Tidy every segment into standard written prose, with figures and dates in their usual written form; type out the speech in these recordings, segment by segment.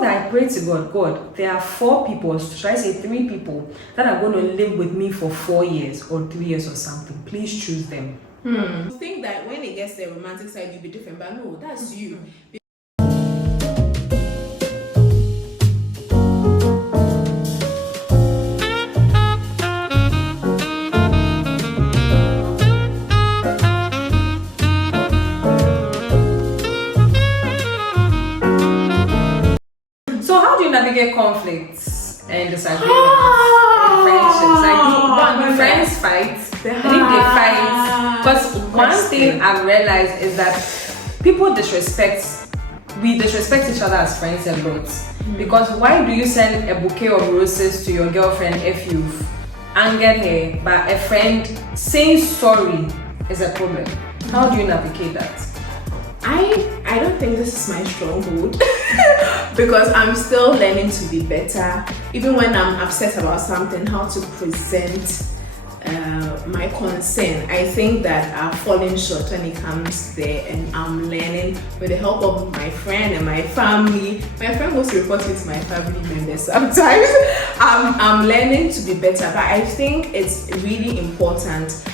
before that, I pray to God, God, there are 4 people, or should I say 3 people, that are going to live with me for 4 years or 3 years or something. Please choose them. You think that when it gets to the romantic side, you'll be different, but no, that's you. Navigate conflicts and disagreements and friendships. Like, friends fight. I think they fight because one thing I've realized is that we disrespect each other as friends a lot. Because why do you send a bouquet of roses to your girlfriend if you've angered her, but a friend saying sorry is a problem? How do you navigate that? I don't think this is my stronghold because I'm still learning to be better. Even when I'm upset about something, how to present my concern. I think that I've fallen short when it comes there, and I'm learning with the help of my friend and my family. My friend goes to report it to my family members sometimes. I'm learning to be better, but I think it's really important.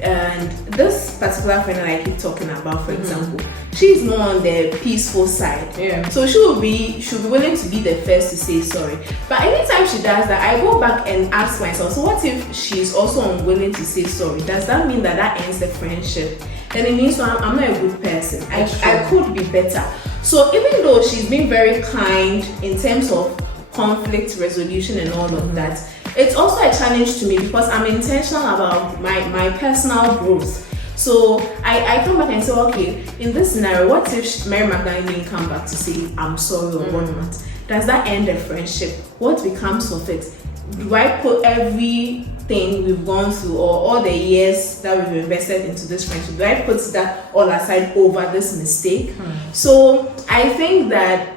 And this particular friend that I keep talking about, for example, she's more on the peaceful side. Yeah. So she'll be willing to be the first to say sorry. But anytime she does that, I go back and ask myself, so what if she's also unwilling to say sorry? Does that mean that ends the friendship? Then it means I'm not a good person. I could be better. So even though she's been very kind in terms of conflict resolution and all of that, it's also a challenge to me because I'm intentional about my personal growth. So I come back and say, okay, in this scenario, what if Mary Magdalene didn't come back to say I'm sorry or whatnot? Does that end the friendship? What becomes of it? Do I put everything we've gone through or all the years that we've invested into this friendship, do I put that all aside over this mistake? So I think that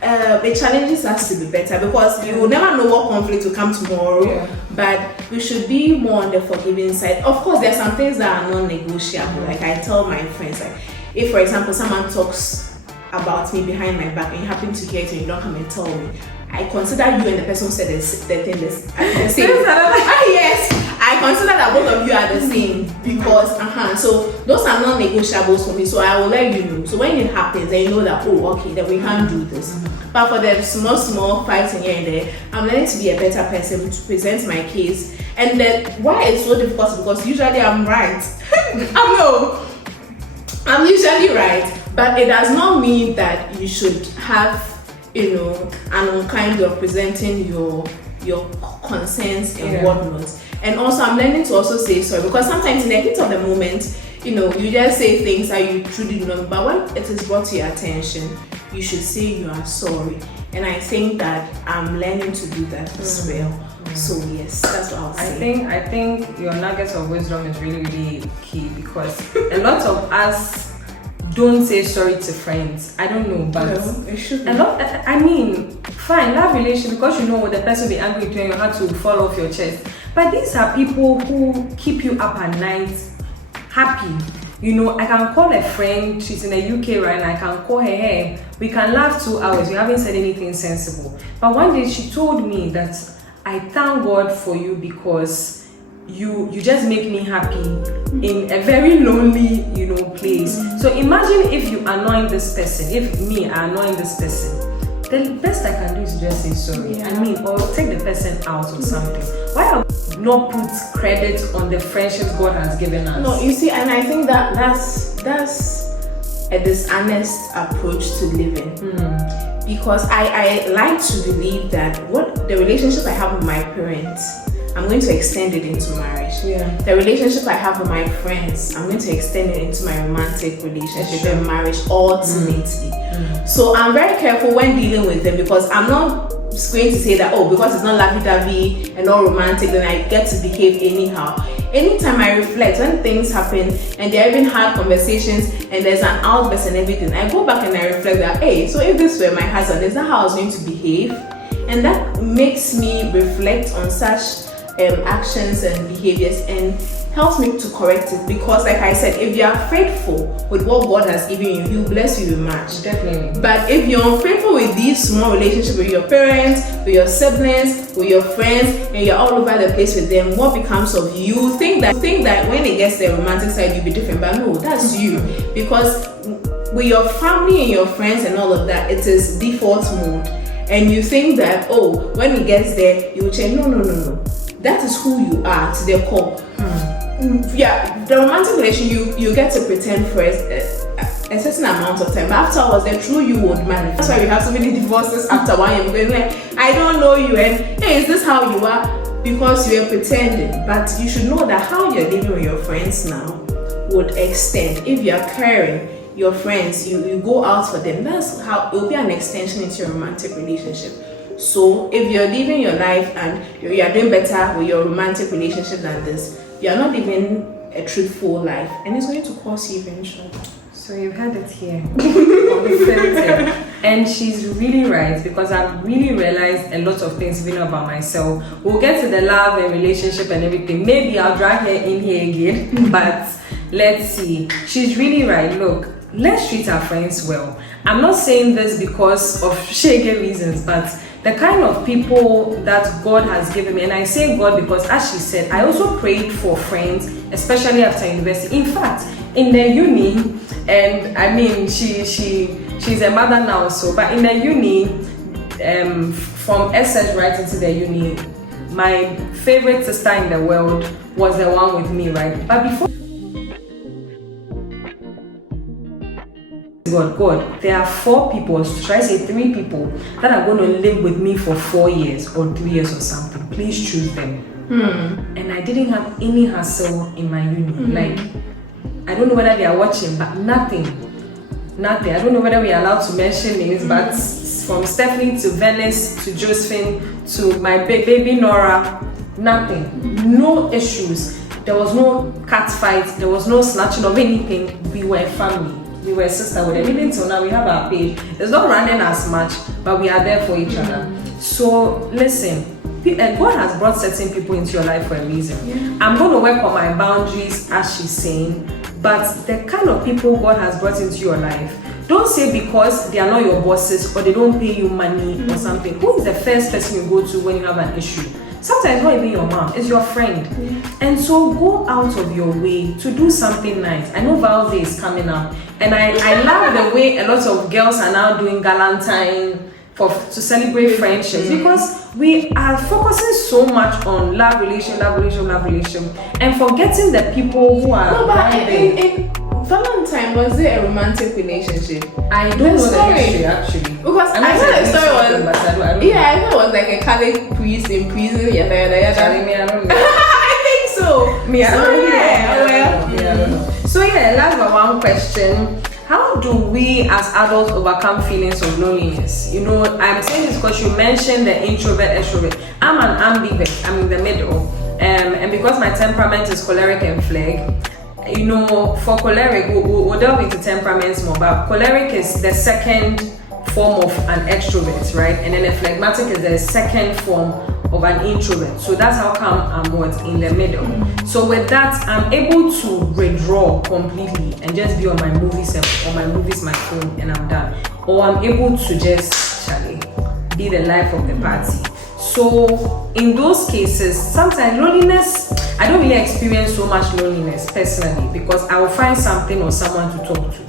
it challenges us to be better because you will never know what conflict will come tomorrow, but we should be more on the forgiving side. Of course, there are some things that are non-negotiable. Like I tell my friends, like if for example someone talks about me behind my back and you happen to hear it and you don't come and tell me, I consider you and the person who said the thing the same. Yes, I consider that both of you are the same because so those are non-negotiables for me. So I will let you know. So when it happens, then you know that okay, then we can't do this. But for the small fighting here and there, I'm learning to be a better person to present my case. And then why it's so difficult because usually I'm right. I'm usually right, but it does not mean that you should have an unkind way of presenting your concerns and whatnot. And also I'm learning to also say sorry because sometimes in the heat of the moment, you just say things that you truly don't know, but when it is brought to your attention, you should say you are sorry. And I think that I'm learning to do that as well. So yes, that's what I'll say. I think your nuggets of wisdom is really, really key because a lot of us don't say sorry to friends. I don't know, but it should be. Fine, love relationship because the person will be angry with you and you have to fall off your chest. But these are people who keep you up at night happy. I can call a friend, she's in the UK right now, I can call her, hey, we can laugh 2 hours, you haven't said anything sensible. But one day she told me that I thank God for you because you just make me happy in a very lonely, place. So imagine if you annoying this person, if me are annoying this person, the best I can do is just say sorry. Or take the person out or something. Why not put credit on the friendships God has given us? No, you see, and I think that's a dishonest approach to living. Because I like to believe that what the relationship I have with my parents, I'm going to extend it into marriage. The relationship I have with my friends, I'm going to extend it into my romantic relationship and marriage ultimately. So I'm very careful when dealing with them because I'm not going to say that because it's not lovey-dovey and not romantic, then I get to behave anyhow. Anytime I reflect, when things happen and they're having hard conversations and there's an outburst and everything, I go back and I reflect that, so if this were my husband, is that how I was going to behave? And that makes me reflect on such actions and behaviors and helps me to correct it, because like I said, if you are faithful with what God has given you, He'll bless you with much. Definitely. But if you're unfaithful with these small relationships with your parents, with your siblings, with your friends, and you're all over the place with them, what becomes of you? You think that when it gets to the romantic side, you'll be different, but no, that's you. Because with your family and your friends and all of that, it is default mode. And you think that, oh, when it gets there, you will change. No. That is who you are to their core. Yeah, the romantic relation, you get to pretend for a certain amount of time, but afterwards the true you would manage. That's why we have so many divorces after 1 year, because like, I don't know you, and hey, is this how you are? Because you are pretending. But you should know that how you're living with your friends now would extend. If you are caring your friends, you go out for them, that's how it will be an extension into your romantic relationship. So if you're living your life and you are doing better with your romantic relationship than this, you are not living a truthful life, and it's going to cost you eventually. So you've had it here. Unfiltered. And she's really right, because I've really realized a lot of things even about myself. We'll get to the love and relationship and everything. Maybe I'll drag her in here again, but let's see. She's really right. Look, let's treat our friends well. I'm not saying this because of shaggy reasons, but the kind of people that God has given me, and I say God because, as she said, I also prayed for friends, especially after university. In fact, in the uni, and I mean, she's a mother now, so, but in the uni, from SS right into the uni, my favorite sister in the world was the one with me, right? But before God, there are 4 people, or should I say 3 people, that are going to live with me for 4 years or 3 years or something. Please choose them. And I didn't have any hassle in my uni. Like, I don't know whether they are watching, but nothing. I don't know whether we are allowed to mention names, but from Stephanie to Venice to Josephine to my baby Nora, nothing. No issues. There was no cat fight. There was no snatching of anything. We were a family. We were a sister with them. Even till now, we have our page. It's not running as much, but we are there for each other. So listen, God has brought certain people into your life for a reason. I'm going to work on my boundaries, as she's saying, but the kind of people God has brought into your life, don't say because they are not your bosses or they don't pay you money or something. Who is the first person you go to when you have an issue? Sometimes not even your mom, it's your friend. And so go out of your way to do something nice. I know Val's Day is coming up, and I love the way a lot of girls are now doing Galentine to celebrate friendships, because we are focusing so much on love relation, and forgetting the people who are in Valentine, was it a romantic relationship? I don't know the history actually. Because I heard the story was, I thought it was like a Catholic priest in prison, yada. I don't know. I think so. I don't know. So last one question. How do we as adults overcome feelings of loneliness? You know, I'm saying this because you mentioned the introvert, extrovert. I'm an ambivert. I'm in the middle. And because my temperament is choleric and phleg, you know, for choleric, we'll delve into temperaments more, but choleric is the second form of an extrovert, right? And then a phlegmatic is the second form of an introvert. So that's how come I'm in the middle. So with that, I'm able to withdraw completely and just be on my movies, my phone, and I'm done. Or I'm able to just be the life of the party. So in those cases, sometimes loneliness, I don't really experience so much loneliness personally, because I will find something or someone to talk to.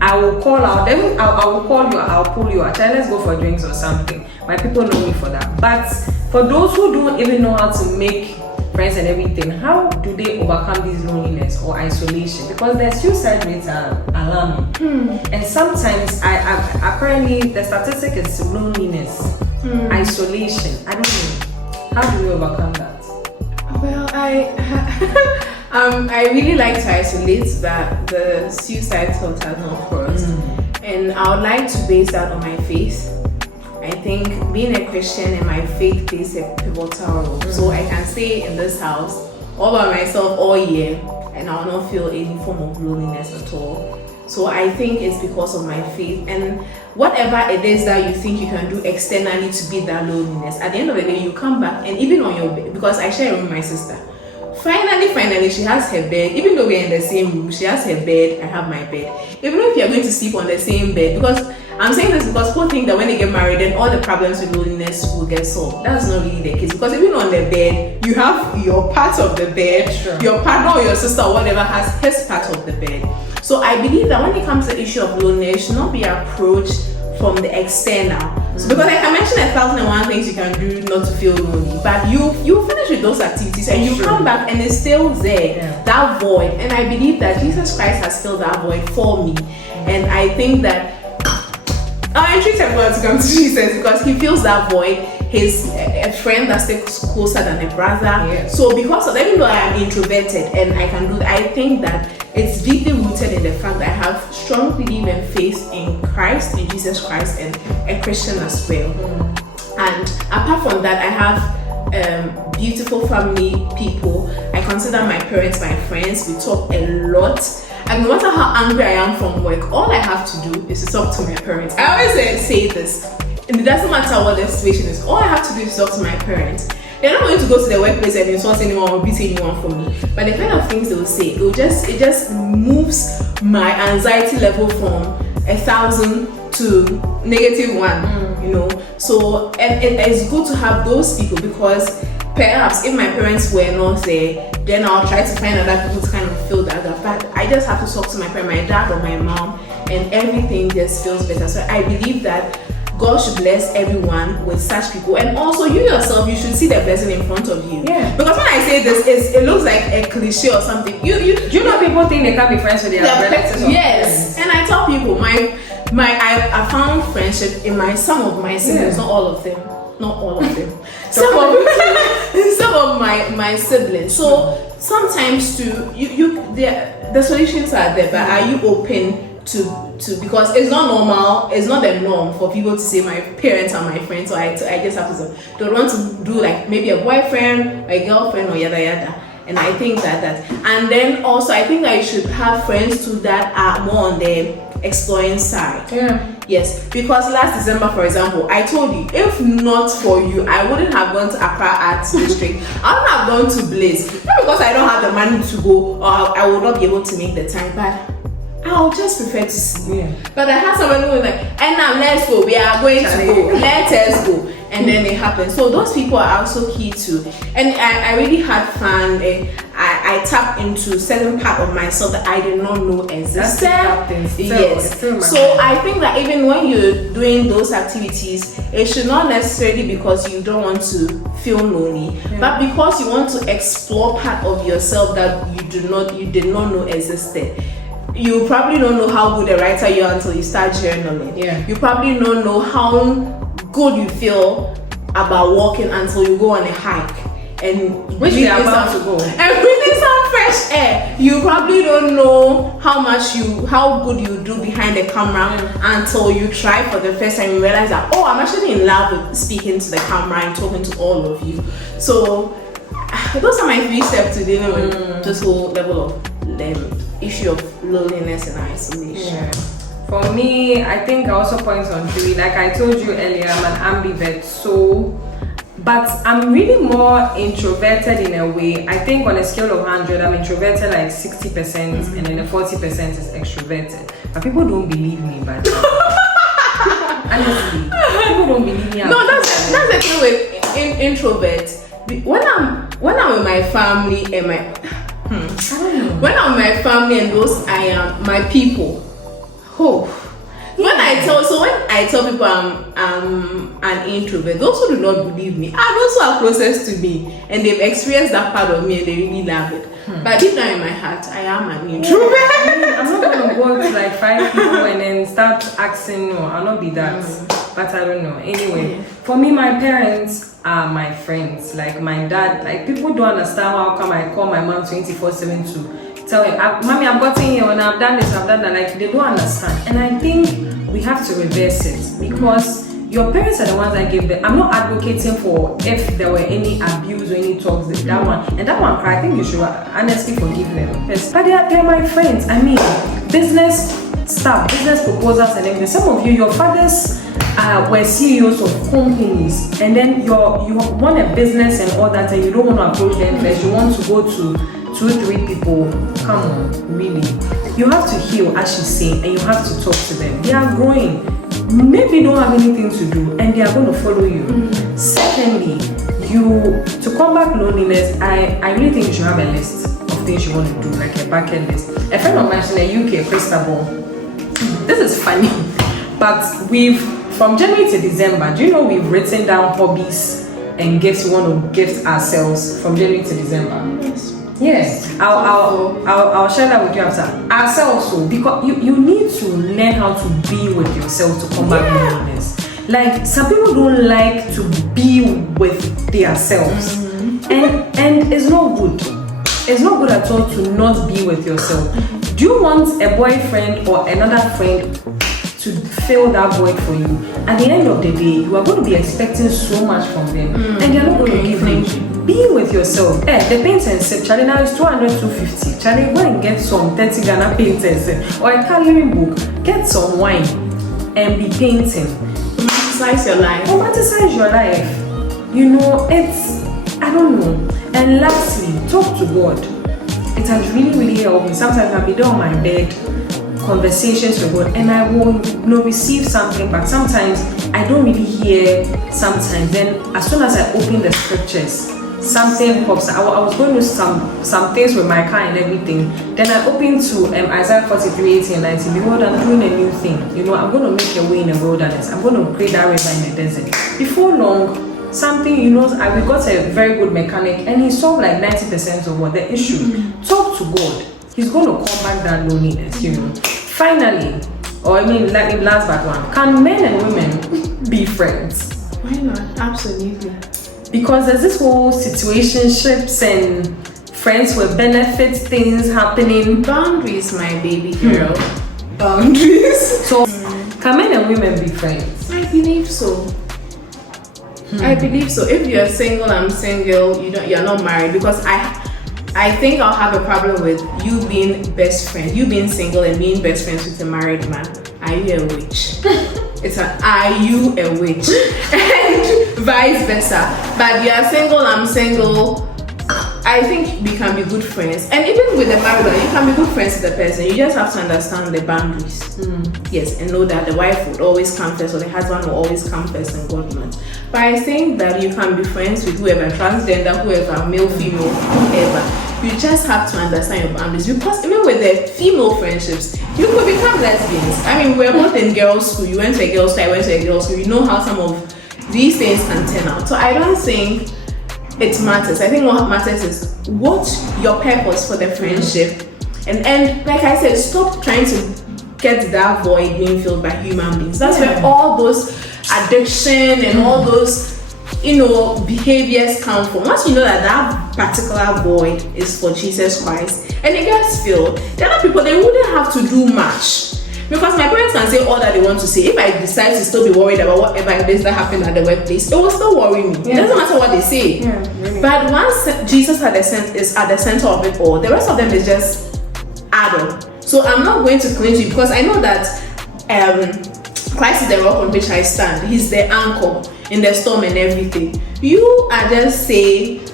I will call out, then I will call you, I'll pull you out, let's go for drinks or something. My people know me for that. But for those who don't even know how to make friends and everything, how do they overcome this loneliness or isolation? Because their suicide rates are alarming. And sometimes, apparently, the statistic is loneliness, isolation. I don't know. How do we overcome that? Well, I really like to isolate that the suicide thought has not crossed. And I would like to base that on my faith. I think being a Christian and my faith plays a pivotal role. So I can stay in this house all by myself all year and I will not feel any form of loneliness at all. So I think it's because of my faith, and whatever it is that you think you can do externally to beat that loneliness, at the end of the day you come back, and even on your bed, because I share a room with my sister, finally, she has her bed. Even though we're in the same room, she has her bed, I have my bed. Even if you're going to sleep on the same bed, because I'm saying this because people think that when they get married, then all the problems with loneliness will get solved. That's not really the case, because even on the bed, you have your part of the bed, Sure. your partner or your sister or whatever has his part of the bed. So I believe that when it comes to the issue of loneliness, it should not be approached from the external. So because I can mention 1,001 things you can do not to feel lonely, but you finish with those activities and you Sure. come back and it's still there, Yeah. that void. And I believe that Jesus Christ has filled that void for me. And I think that I entreat everyone to come to Jesus because he fills that void. He's a friend that sticks closer than a brother. Yes. So because of, even though I am introverted and I can do that, I think that it's deeply rooted in the fact that I have strong belief and faith in Christ, in Jesus Christ, and a Christian as well. And apart from that, I have beautiful family people. I consider my parents my friends. We talk a lot. And no matter how angry I am from work, all I have to do is to talk to my parents. I always say this, and it doesn't matter what the situation is. All I have to do is talk to my parents. They're not going to go to the workplace and insult anyone or beat anyone for me. But the kind of things they will say, it just moves my anxiety level from 1,000 to -1. You know. So and it's good to have those people, because perhaps if my parents were not there, then I'll try to find other people to kind of fill that gap. But I just have to talk to my parent, my dad or my mom, and everything just feels better. So I believe that God should bless everyone with such people, and also you yourself, you should see the blessing in front of you. Yeah. Because when I say this, it looks like a cliche or something. Do you know people think they can't be friends with their relatives? Or Yes, and I tell people I found friendship in some of my siblings, Yeah. not all of them. Some of my siblings. So sometimes the solutions are there, but are you open to because it's not normal, it's not the norm for people to say my parents are my friends, so I just have to don't want to do like maybe a boyfriend, a girlfriend, or yada yada. And I think that and then also I think that you should have friends too that are more on the exploring side. Yeah. Yes, because last December, for example, I told you, if not for you, I wouldn't have gone to Accra Arts District. I would have gone to Blaze. Not because I don't have the money to go, or I would not be able to make the time, but I'll just prefer to see. Yeah. But I had someone who was like, and now let's go, we are going to go, let us go. And then it happened. So those people are also key too. And I really had fun. I tapped into certain part of myself that I did not know existed. Yes. So I think that even when you're doing those activities, it should not necessarily because you don't want to feel lonely, but because you want to explore part of yourself that you did not know existed. You probably don't know how good a writer you are until you start journaling. Yeah. You probably don't know how good you feel about walking until you go on a hike and which we are about to go and breathing some fresh air. You probably don't know how good you do behind the camera until you try for the first time. You realize that I'm actually in love with speaking to the camera and talking to all of you. So those are my 3 steps to dealing with this whole level of issue of loneliness and isolation. Yeah. For me, I think I also point on 3. Like I told you earlier, I'm an ambivert, but I'm really more introverted in a way. I think on a scale of 100, I'm introverted like 60%, and then the 40% is extroverted. But people don't believe me, but honestly, people don't believe me. No, that's the thing with introverts. When I'm with my family and my I don't know. when I'm with my family and those I am my people. When I tell people I'm an introvert, those who do not believe me are those who are closest to me and they've experienced that part of me and they really love it. But deep down in my heart, I am an introvert. I'm not gonna go to like 5 people and then start asking. No, I'll not be that. But I don't know. Anyway, for me, my parents are my friends. Like my dad, like people don't understand how come I call my mom 24/7 to tell her, Mommy, I've gotten here and I've done this, I've done that. Like they don't understand. And I think we have to reverse it, because your parents are the ones that give them. I'm not advocating for if there were any abuse or any talks, that one. And that one, I think you should honestly forgive them. Yes. But they're my friends. I mean, business stuff, business proposals and everything. Some of you, your fathers were CEOs of companies, and then you want a business and all that, and you don't want to approach them first, you want to go to 2-3 people. Come on, really. You have to heal, as she's saying, and you have to talk to them. They are growing. Maybe don't have anything to do, and they are going to follow you. Secondly, to combat loneliness, I really think you should have a list of things you want to do, like a bucket list. A friend of mine in the UK, Christabel, this is funny, but from January to December, do you know we've written down hobbies and gifts we want to gift ourselves from January to December? Yes. I'll share that with you after. Ourselves, so because you need to learn how to be with yourself to combat loneliness. Like, some people don't like to be with themselves, and it's not good. It's not good at all to not be with yourself. Do you want a boyfriend or another friend to fill that void for you? At the end of the day, you are going to be expecting so much from them, and you're not going to give them. Be with yourself. The paint and sip, Charlie, now is 200, 250. Charlie, go and get some 30 Ghana paint and sip, or a coloring book. Get some wine and be painting. Romanticize your life. Romanticize your life. You know, I don't know. And lastly, talk to God. It has really, really helped me. Sometimes I'll be there on my bed, conversations with God, and I will receive something, but sometimes I don't really hear. Sometimes then, as soon as I open the scriptures, something pops. I was going to some things with my car and everything. Then I opened to Isaiah 43:18-19. Behold, I'm doing a new thing. You know, I'm going to make a way in the wilderness. I'm going to create that river in the desert. Before long, something, you know, we got a very good mechanic, and he solved like 90% of what the issue. Talk to God. He's going to combat that loneliness. You know. Finally, last but one, can men and women be friends? Why not? Absolutely. Because there's this whole situationships and friends with benefits things happening. Boundaries, my baby girl. Boundaries. So, can men and women be friends? I believe so. I believe so. If you're single, I'm single. You're not married, because I think I'll have a problem with you being best friends. You being single and being best friends with a married man. Are you a witch? Are you a witch? And vice versa. But you are single, I'm single. I think we can be good friends. And even with the married one, you can be good friends with the person. You just have to understand the boundaries. Yes, and know that the wife would always come first, or the husband will always come first, and God not. But I think that you can be friends with whoever, transgender, whoever, male, female, whoever. You just have to understand your boundaries, because even with the female friendships, you could become lesbians. I mean, we're both in girls' school. You went to a girls' school, I went to a girls' school. You know how some of these things can turn out. So I don't think it matters. I think what matters is what your purpose for the friendship, and like I said, stop trying to get that void being filled by human beings. That's where all those addiction and all those behaviors come from. Once you know that particular void is for Jesus Christ and it gets filled, there are people, they wouldn't have to do much. Because my parents can say all that they want to say. If I decide to still be worried about whatever it is that happened at the workplace, it will still worry me. It doesn't matter what they say. Really. But once Jesus is at the center of it all, the rest of them is just add-on. So I'm not going to cling to you, because I know that Christ is the rock on which I stand. He's the anchor in the storm and everything. You are just saying,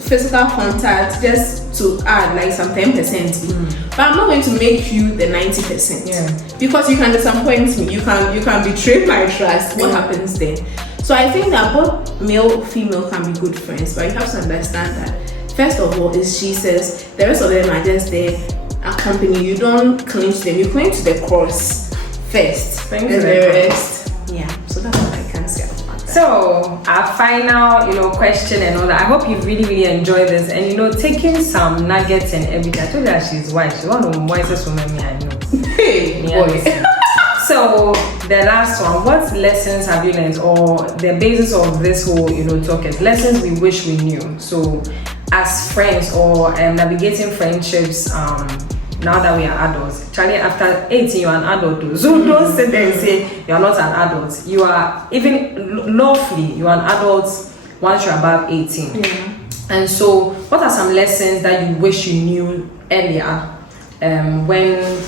physical contact just to add like some 10%. But I'm not going to make you the 90%. Because you can disappoint me. You can betray my trust. What happens then? So I think that both male, female can be good friends, but you have to understand that first of all is Jesus. The rest of them are just there accompany you. Don't cling to them. You cling to the cross first. And the rest. So that's what I can say about that. So our final, question and all that. I hope you really, really enjoy this, and taking some nuggets and everything. I told her she's white. She's one of the wisest women I know. Hey, boy. So the last one, what lessons have you learned, or the basis of this whole talk is lessons we wish we knew. So as friends or navigating friendships, now that we are adults. Charlie, after 18 you are an adult too. So don't sit there and say you are not an adult. You are, even lawfully, you are an adult once you're above 18. And so what are some lessons that you wish you knew earlier, when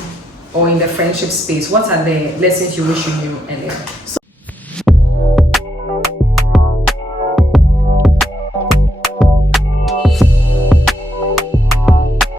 or in the friendship space? What are the lessons you wish you knew earlier?